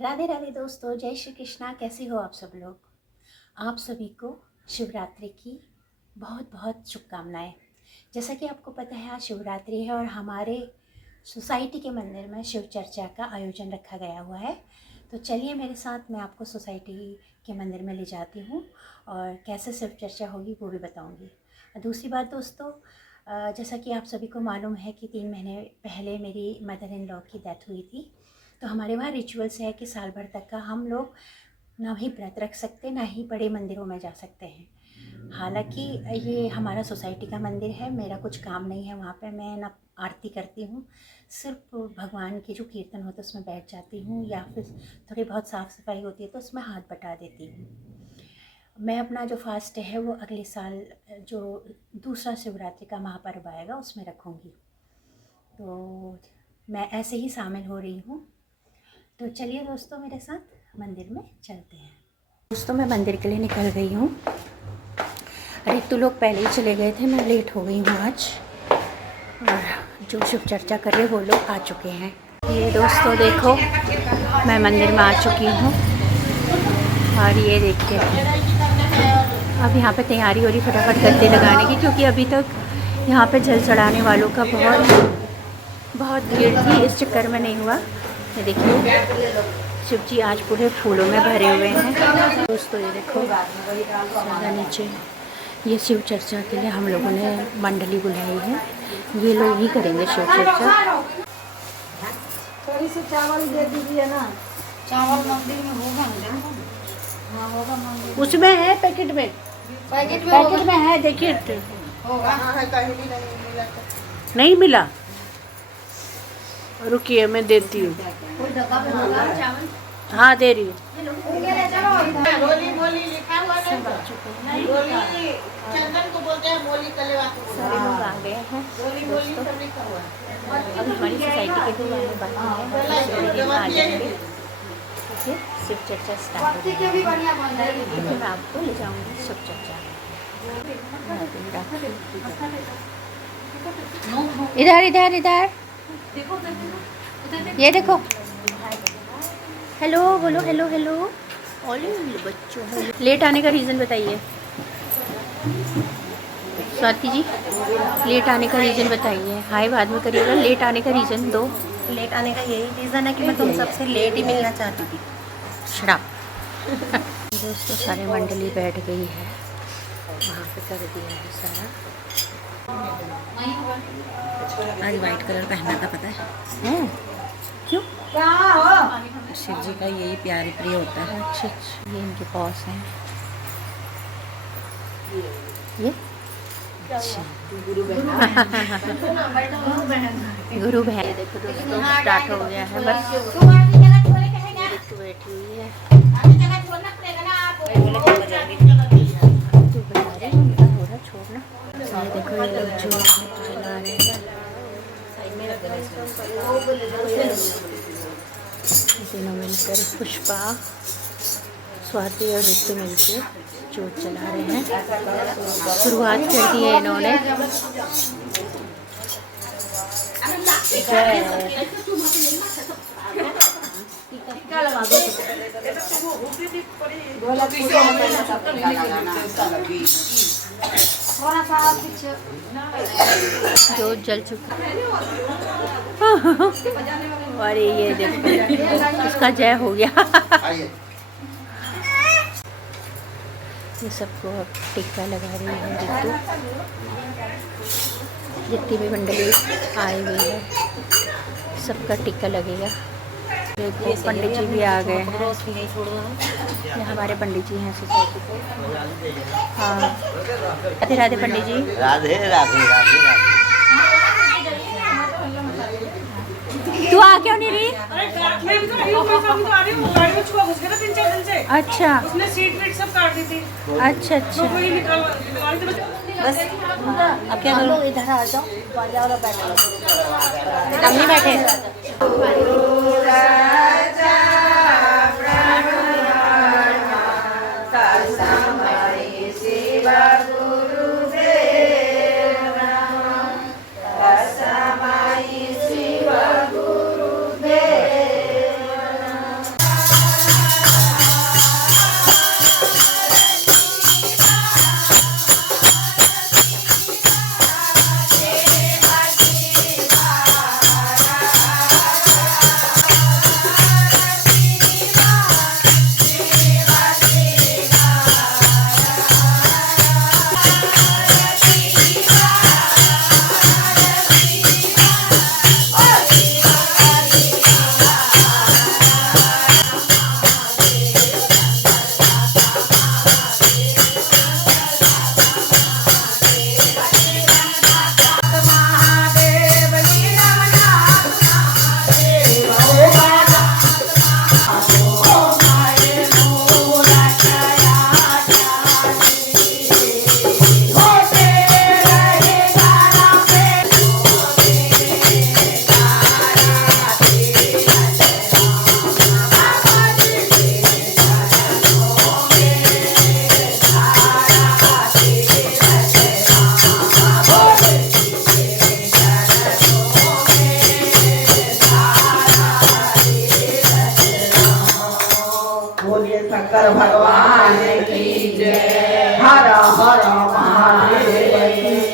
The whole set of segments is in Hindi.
राधे राधे दोस्तों, जय श्री कृष्णा। कैसे हो आप सब लोग? आप सभी को शिवरात्रि की बहुत बहुत शुभकामनाएं। जैसा कि आपको पता है, आज शिवरात्रि है और हमारे सोसाइटी के मंदिर में शिव चर्चा का आयोजन रखा गया हुआ है। तो चलिए मेरे साथ, मैं आपको सोसाइटी के मंदिर में ले जाती हूँ और कैसे शिव चर्चा होगी वो भी बताऊँगी। दूसरी बात दोस्तों, जैसा कि आप सभी को मालूम है कि 3 महीने पहले मेरी मदर इन लॉ की डेथ हुई थी। तो हमारे वहाँ रिचुअल्स है कि साल भर तक का हम लोग ना ही व्रत रख सकते, ना ही बड़े मंदिरों में जा सकते हैं। हालांकि ये हमारा सोसाइटी का मंदिर है, मेरा कुछ काम नहीं है वहाँ पे। मैं ना आरती करती हूँ, सिर्फ भगवान की जो कीर्तन होता है उसमें बैठ जाती हूँ, या फिर थोड़ी बहुत साफ़ सफाई होती है तो उसमें हाथ बटा देती हूँ। मैं अपना जो फास्ट है वो अगले साल जो दूसरा शिवरात्रि का महापर्व आएगा उसमें रखूँगी। तो मैं ऐसे ही शामिल हो रही हूँ। तो चलिए दोस्तों, मेरे साथ मंदिर में चलते हैं। दोस्तों, मैं मंदिर के लिए निकल गई हूँ। अरे तो लोग पहले ही चले गए थे, मैं लेट हो गई हूँ आज। और जो शिव चर्चा कर रहे वो लोग आ चुके हैं। ये दोस्तों देखो, मैं मंदिर में आ चुकी हूँ और ये देखिए अब यहाँ पे तैयारी हो रही फटाफट गद्दे लगाने की, क्योंकि अभी तक यहाँ पे जल चढ़ाने वालों का बहुत भीड़ थी, इस चक्कर में नहीं हुआ। ये देखिए शिव जी आज पूरे फूलों में भरे हुए हैं। दोस्तों ये देखो ज़्यादा नीचे, ये शिव चर्चा के लिए हम लोगों ने मंडली बुलाई है। ये लोग ही करेंगे शिव चर्चा। थोड़ी सी चावल दे दीजिए ना। चावल मंदिर में होगा ना? हाँ होगा मंदिर उसमें है पैकेट में है, देखिए होगा। नहीं मिला। रुकिए मैं देती हूँ। कोई डब्बा में होगा चावल? हाँ दे रही हूँ। बोली बोली लिखा हुआ है। बोली चंदन को बोलते हैं, बोली कलेवा को बोलते हैं। सारे लोग आ गए हैं। बोली बोली सब लिखा हुआ है। अभी हमारी सोसाइटी के 2 महीने बाकी हैं, आ जाएंगे। देखिए शिव चर्चा स्टार्ट हो के भी बढ़िया बन रही है। गई। मैं आपको ले जाऊँगी शिव चर्चा। इधर इधर इधर ये देखो। हेलो बोलो, हेलो हेलो। ओले बच्चों, लेट आने का रीज़न बताइए स्वाति जी। लेट आने का रीज़न बताइए। हाय बाद में करिएगा। लेट आने का रीज़न दो। लेट आने का यही रीज़न है कि मैं तुम सबसे लेट ही मिलना चाहती थी। शराब। दोस्तों सारे मंडली बैठ गई है, वहाँ पे कर दिया है सारा। आज वाइट कलर पहनना था, पता है? क्यों? शिव जी का यही प्यारे प्रिय होता है। अच्छा अच्छा, ये इनके बॉस हैं। ये अच्छा गुरु बहन। देखो दोस्तों स्टार्ट हो गया है, बस तो बैठी हुई है। तू बता रही हो रहा छोड़ना। ये देखो ये लोग जो चला रहे हैं, तीनों मिलकर पुष्पा, स्वाति और ऋतु मिलकर जोत जला रहे हैं। शुरुआत कर दी है इन्होंने। जोत जल चुकी। अरे ये देखो इसका जय हो गया। ये सबको अब टिक्का लगा रही है ऋतु। जितनी भी मंडली आई हुई है सबका टिक्का लगेगा। देखो पंडित जी भी आ गए हैं। ये हमारे पंडित जी हैं सोसाइटी के। हाँ राधे राधे पंडित जी। राधे राधे राधे राधे। तू आ क्यों नहीं रही? अच्छा उसने सीट वीट सब काट दी थी। अच्छा अच्छा। बस अब क्या करूँ? इधर आ जाओ, हम नहीं बैठे। भगवान की जय। हर हर महादेव।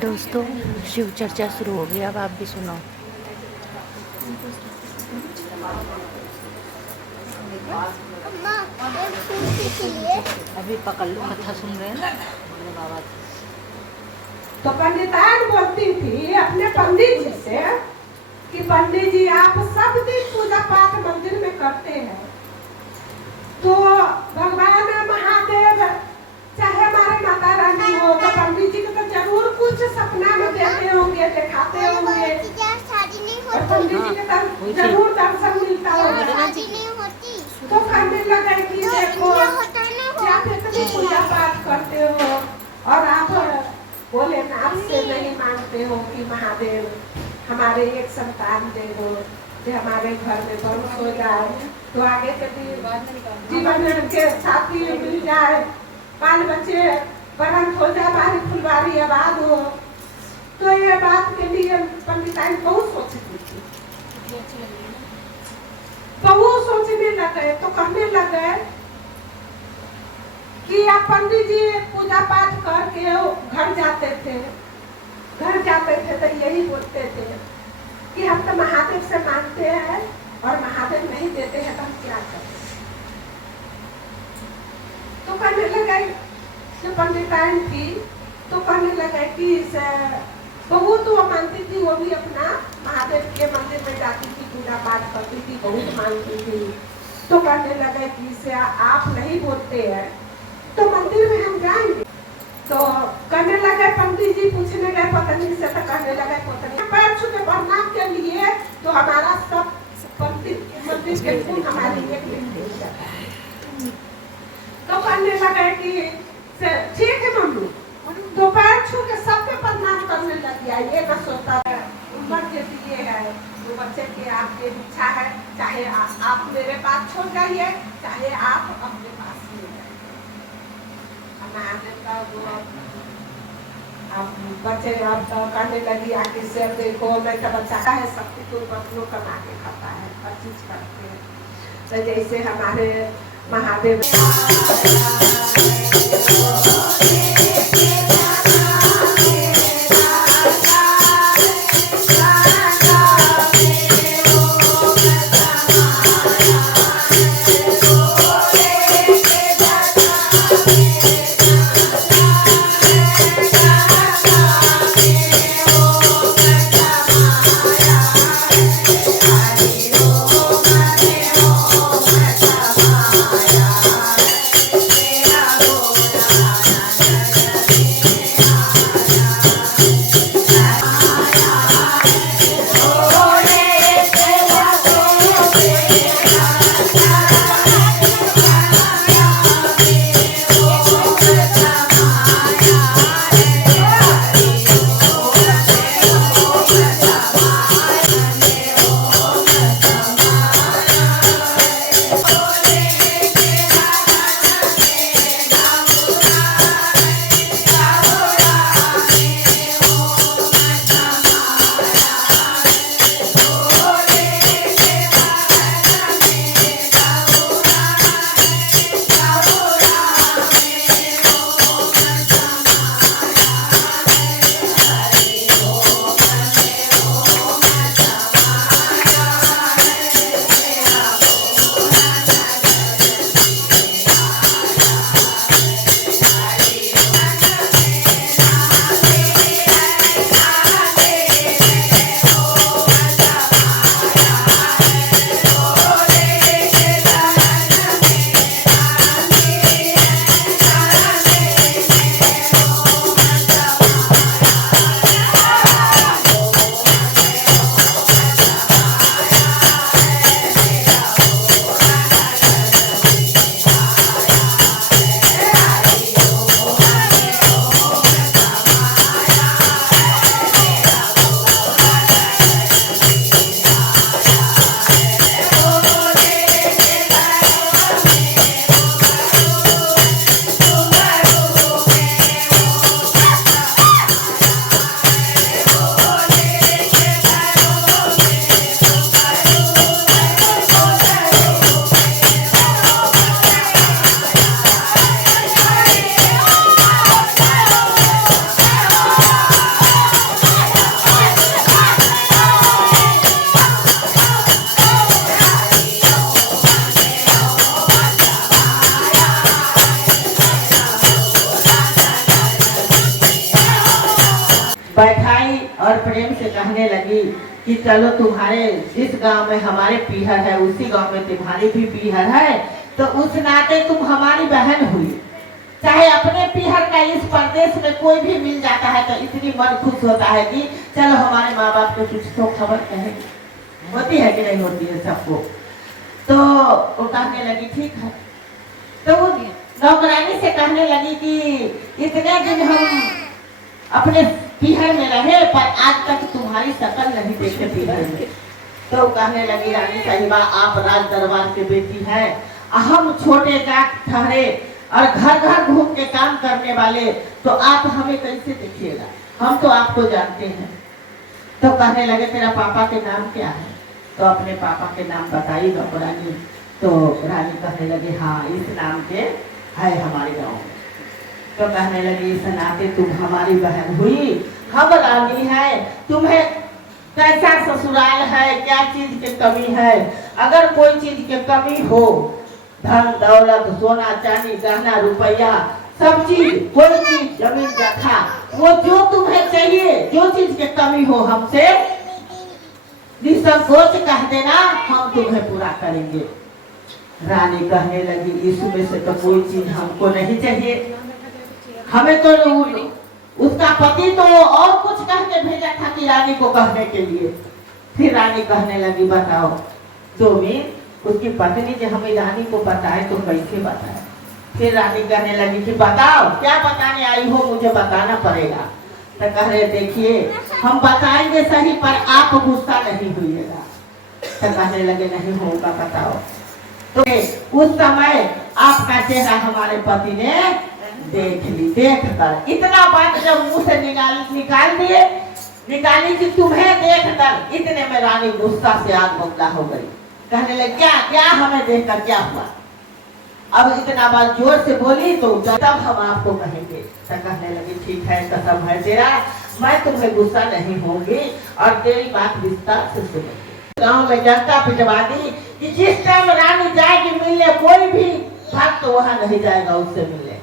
दोस्तों शिव चर्चा शुरू हो गई, अब आप भी सुनो। अभी पकड़ लो, कथा सुन रहे हैं बोले बाबा। तो पंडितान बोलती थी अपने पंडित जी से कि पंडित जी आप सब दिन पूजा पाठ मंदिर में करते हैं, तो भगवान महादेव चाहे हमारे माता रानी हो, तो पंडित जी को तो जरूर कुछ सपना में देते होंगे, दिखाते होंगे, और पंडित जी के तो जरूर दर्शन मिलता होगा। तो कहने लगे कि देखो आप इतनी पूजा पाठ करते हो और आप भोलेनाथ से नहीं मांगते हो कि महादेव हमारे एक संतान दे दो, जो हमारे घर में बंश हो जाए, तो आगे के जीवन के साथी मिल जाए, बाल बच्चे बरंत हो जाए, बारी फुलवारी आबाद हो। तो ये बात के लिए पंडिताई बहुत सोचती थी, बहुत सोचने लगे। तो कहने लगे कि आप पंडित जी पूजा पाठ करके घर जाते थे तो यही बोलते थे कि हम तो महादेव से मांगते हैं और महादेव नहीं देते हैं, तो हम क्या करें। तो कहने लगे जो पंडिताइन थी, तो कहने लगे कि बहुत वो मानती थी, वो भी अपना महादेव के मंदिर में जाती थी, पूजा पाठ करती थी, बहुत मानती थी। तो कहने लगे कि इसे आप नहीं बोलते हैं तो मंदिर में हम जाएंगे। तो कहने लगे पंडित जी पूछने गए पत्नी से, तो कहने लगे पत्नी पैर छू के प्रणाम के लिए तो हमारा सब मंदिर के फूल हमारे एक दिन हो जाता है। तो कहने लगे कि ठीक है मम्मी, तो पैर छू के सबके प्रणाम करने लग गया। ये न सोचता है उम्र के लिए है, तो बच्चे की आपकी इच्छा है, चाहे आप मेरे पास छोड़ जाइए, चाहे आप अपने पास ले जाइए। महादेव का वो अब बच्चे अब तो कहने लगी आके से देखो मैं तो बच्चा का है, शक्ति तो बच्चों कमा के खाता है, हर चीज करते हैं। तो जैसे हमारे महादेव बैठाई और प्रेम से कहने लगी कि चलो तुम्हारे जिस गांव में हमारे पीहर है उसी गांव में तुम्हारी भी पीहर है, तो उस नाते तुम हमारी बहन हुई। चाहे अपने पीहर का इस प्रदेश में कोई भी मिल जाता है तो इतनी मन खुश होता है कि चलो हमारे माँ बाप को कुछ तो खबर कहेगी। होती है कि नहीं होती है सबको। तो वो कहने लगी ठीक है। तो वो नौकरानी से कहने लगी कि इतने दिन हम अपने पीहर में रहे पर आज तक तुम्हारी शकल नहीं देखे पीहर में। तो कहने लगी रानी साहिबा आप राज दरबार के बेटी हैं, हम छोटे जाट ठहरे और घर घर घूम के काम करने वाले, तो आप हमें कैसे देखिएगा, हम तो आपको जानते हैं। तो कहने लगे तेरा पापा के नाम क्या है? तो अपने पापा के नाम बताई नौकरानी। तो रानी कहने लगी हाँ इस नाम के है हमारे गाँव में। तो कहने लगी इस नाते तुम हमारी बहन हुई, हम रानी है, तुम्हें कैसा ससुराल है, क्या चीज की कमी है? अगर कोई चीज की कमी हो, धन दौलत सोना चांदी गहना रुपया सब चीज, कोई चीज जमीन जगह, वो जो तुम्हें चाहिए जो चीज की कमी हो हमसे निसंकोच कह देना, हम तुम्हें पूरा करेंगे। रानी कहने लगी इसमें से तो कोई चीज हमको नहीं चाहिए, हमें तो उसका पति तो और कुछ कह के भेजा था कि रानी को कहने के लिए। फिर रानी कहने लगी बताओ तुम्हें उसकी पत्नी जो हमें रानी को बताए तो कैसे बताए? फिर रानी कहने लगी कि बताओ क्या बताने आई हो, मुझे बताना पड़ेगा। तो कह रहे देखिए हम बताएंगे सही पर आप गुस्सा नहीं होइएगा। तो कहने लगे नहीं होगा बताओ। तो उस समय आपका चेहरा हमारे पति ने देख ली, देख कर इतना बात जब मुंह से निकाली कि तुम्हें देख कर, इतने में रानी गुस्सा से आग बबूला हो गई। कहने लगी क्या क्या हमें देख कर क्या हुआ? अब इतना बात जोर से बोली तो तब हम आपको कहेंगे। तो कहने लगी ठीक है कसम है तेरा, मैं तुम्हें गुस्सा नहीं होंगी और तेरी बात विस्तार से सुनेंगे। गाँव में जनता पिटवा दी कि जिस टाइम रानी जाएगी मिलने कोई भी भक्त तो वहाँ नहीं जाएगा उससे मिलने,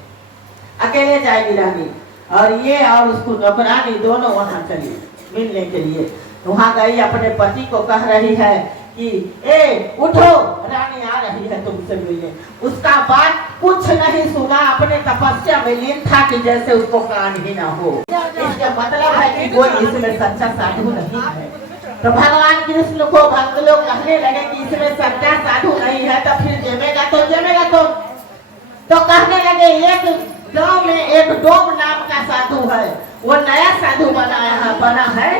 अकेले जाएगी रानी। और ये और उसको नौकरानी दोनों वहाँ चली मिलने के लिए। वहाँ गई अपने पति को कह रही है कि ए उठो रानी आ रही है तुमसे मिलने। उसका बात कुछ नहीं सुना, अपने तपस्या में लीन था कि जैसे उसको कान ही ना हो। इसका मतलब है कि कोई इसमें सच्चा साधु नहीं है। तो भगवान कृष्ण को भक्त लोग कहने लगे कि इसमें सच्चा साधु नहीं है, तो फिर जमेगा तो कहने लगे एक गांव में एक डोम नाम का साधु है, वो नया साधु बना है।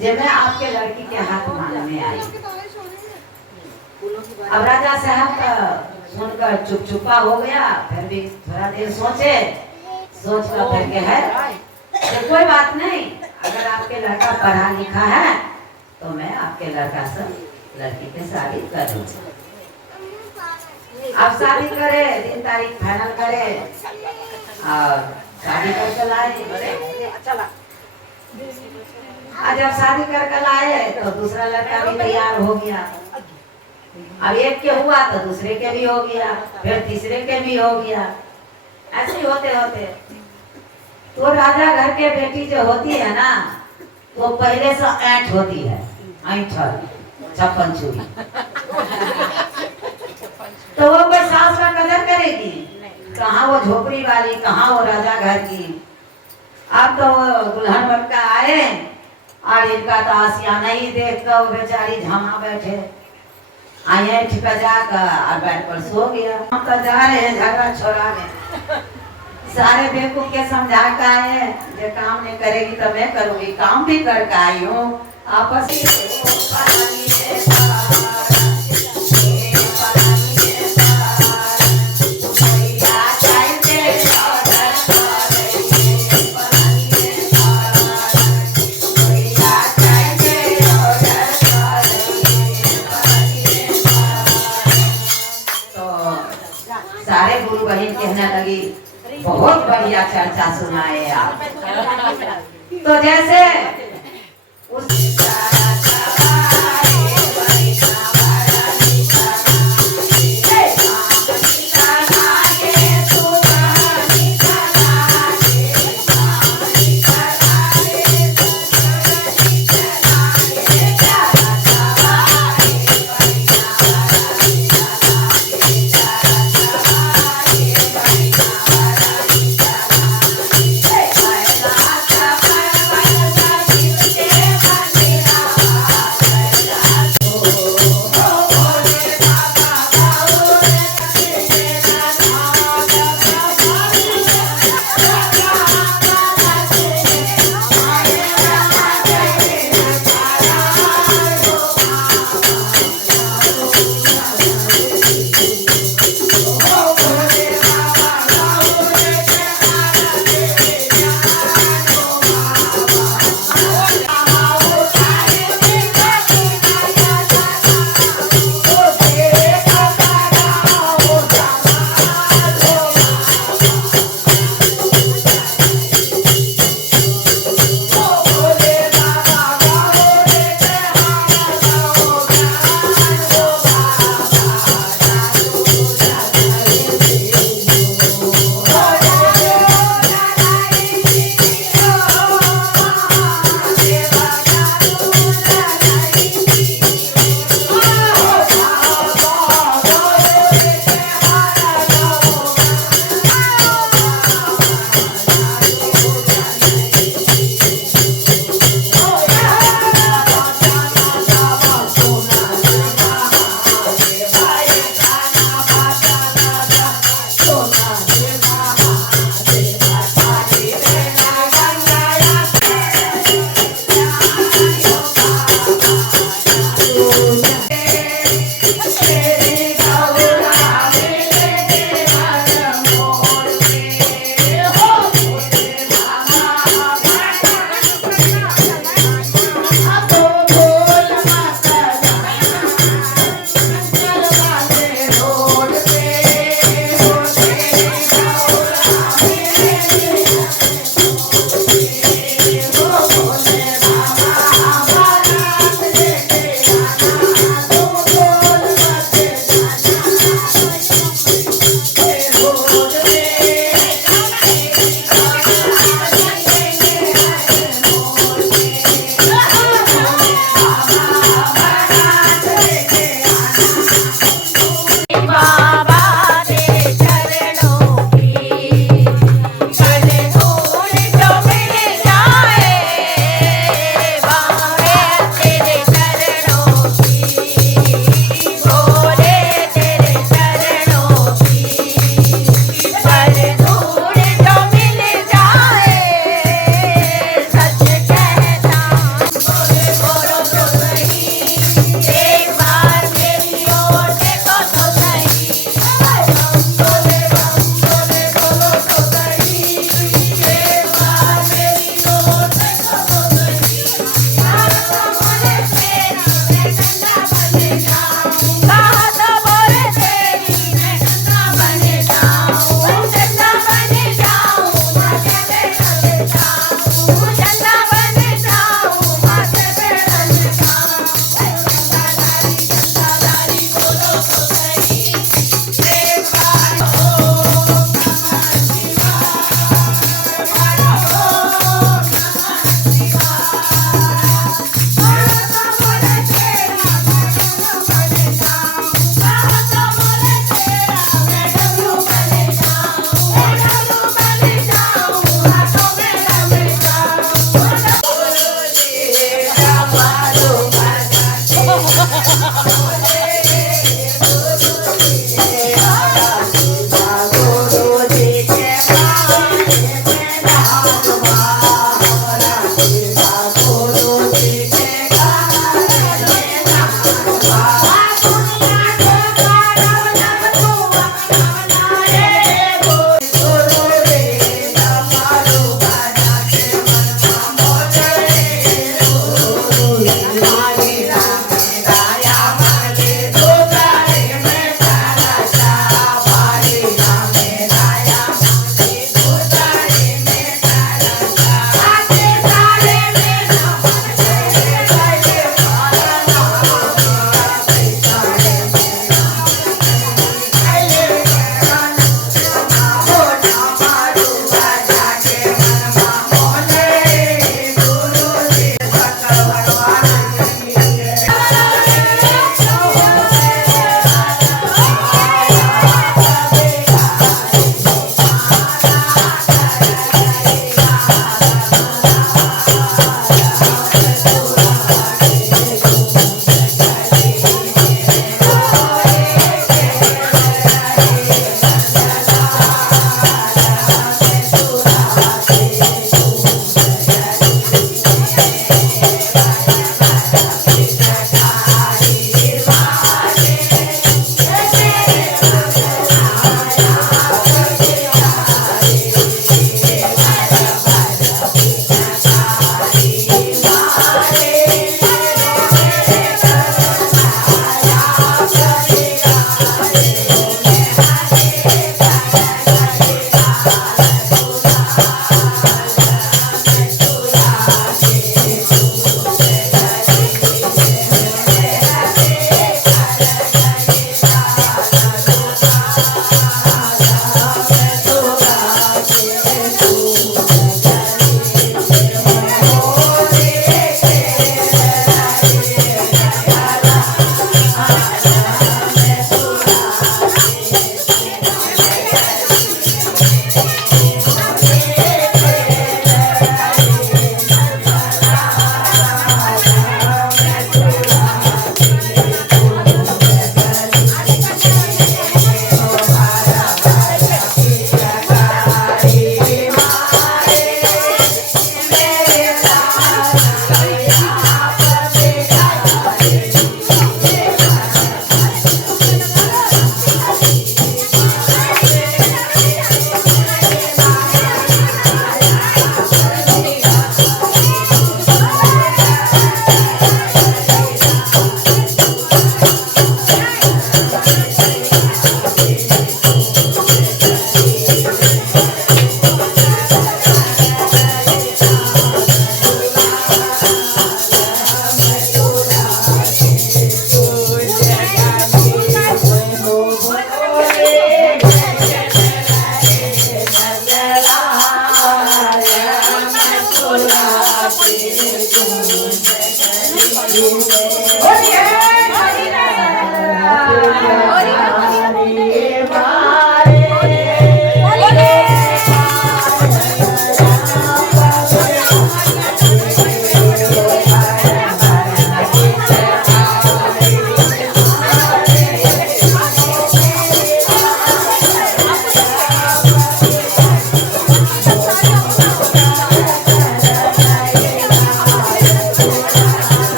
जब मैं आपके लड़की के हाथ मारने में आई, अब राजा साहब का सुनकर चुपचुपा हो गया। फिर भी थोड़ा देर सोच कर फिर के है तो कोई बात नहीं, अगर आपके लड़का पढ़ा लिखा है तो मैं आपके लड़का से लड़की की शादी करूँ। अब शादी करे, दिन तारीख फाइनल करे और शादी कर लाए। आज जब शादी कर लाए तो दूसरा लड़का भी तैयार हो गया। अब एक के हुआ तो दूसरे के भी हो गया, फिर तीसरे के भी हो गया। ऐसे होते होते तो राजा घर के बेटी जो होती है ना, वो पहले से ऐंठ होती है, ऐंठल छप्पन छुरी। तो वो कोई सास का कदर करेगी? कहाँ वो झोपड़ी वाली, कहाँ वो राजा घर की। अब तो दुल्हन बनकर आए और इनका तो आसिया नहीं देख कर वो बेचारी झमा बैठे। आए ठिका जाकर और बैठ पर सो गया। हम तो जा रहे हैं झगड़ा छोड़ाने, सारे बेवकूफ के समझा कर आए, जो काम नहीं करेगी तो मैं करूँगी, काम भी करके आई हूँ। आपस सारे गुरु बहन कहने लगी बहुत बढ़िया चर्चा सुनाए आप। तो जैसे उस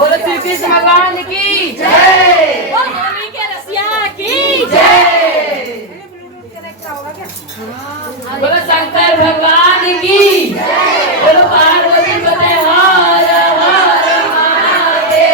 बोलो श्री कृष्ण भगवान की जय। होली के रसिया की जय। बोलो शंकर भगवान की जय। बोलो पार्वती पते हर हर महादेव।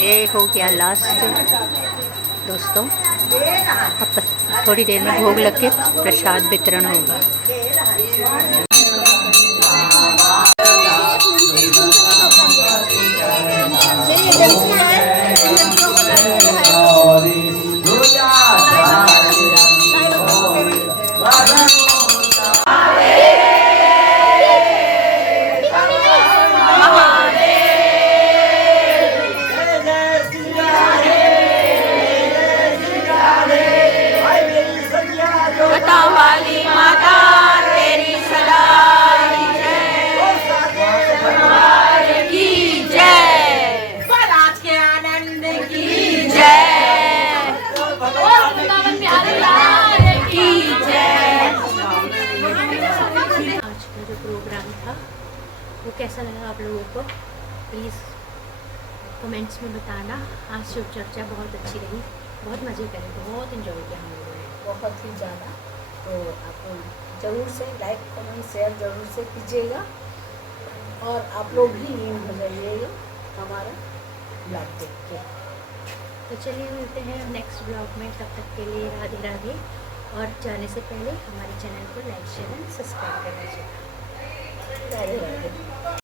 ये हो गया लास्ट दोस्तों। अब थोड़ी देर में भोग लग के प्रसाद वितरण होगा। वो कैसा लगा आप लोगों को प्लीज़ कमेंट्स में बताना। आज शिव चर्चा बहुत अच्छी रही, बहुत मज़े करे, बहुत इन्जॉय किया हम लोगों ने, बहुत ही ज़्यादा। तो आप ज़रूर से लाइक कमेंट शेयर ज़रूर से कीजिएगा और आप लोग भी नींद हो जाइएगा हमारा ब्लॉग देख के। तो चलिए मिलते हैं नेक्स्ट ब्लॉग में, तब तक के लिए राधे राधे। और जाने से पहले हमारे चैनल को लाइक शेयर एंड सब्सक्राइब कर दीजिएगा। राधे राधे।